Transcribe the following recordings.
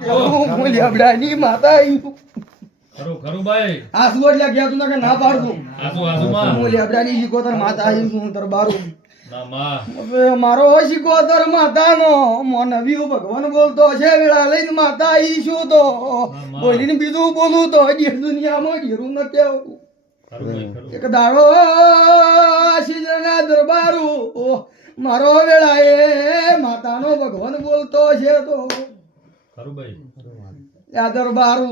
લેબડાની માતા આવ્યું ખરું ખરું ભાઈ આસુ એટલે ગયા તું ના પાડતું આસુ આસુ માં હું લેબડાની શીખોતર માતા આવ્યું છું દરબારું ના માં હવે મારો શીખોતર માતાનો મોનવ્યું ભગવાન બોલતો છે વેળા લઈને માતા આવી છું તો બોલીને બીજું બોલું તો હજી દુનિયામાં જીરું ન કેવું ખરું ભાઈ ખરું એક દાડો શીજના દરબારું મારો વેળા એ માતાનો ભગવાન બોલતો છે તો ખરું ભાઈ યા દરબારું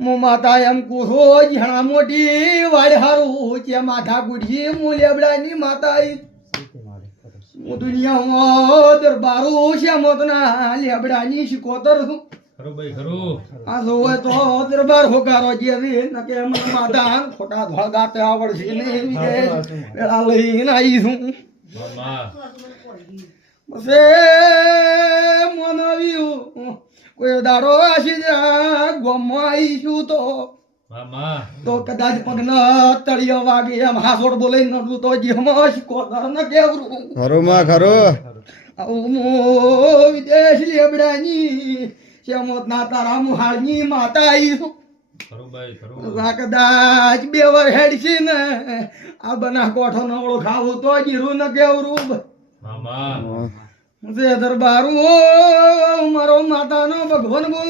હું માતા એમ કુહો જ્યાં મોટી વાડ હારું કે માથા ગુડી હું લેબડાની માતા હું દુનિયામાં દરબારું છે મોતના લેબડાની શીખોતર છું ખરું ભાઈ ખરું આ જોવે તો દરબાર હોકારો જેવી ન કે મને માતા ખોટા ધોળ ગાતે આવડશે નહીં વેળા લઈને આવી છું માં બસે મોનવ્યું કોઈ દાડો આશી ગોમમાં આવીશું તો માં તો કદાચ પગના તળિયો વાગે એમ હાસોડ બોલાઈ નડું તો જીવમાં શીખોતર ન કેવરું ખરું માં ખરું આવું વિદેશ લેબડાની શેમોતના તારા મુહાળની માતા આવીશું ખરું ભાઈ ખરું કદાચ બે વાર હેડશી ને આ બના કોઠો નવળો ખાવું તો જીરું ન કેવરું માં દરબારું મારો માતાનો ભગવાન બોલ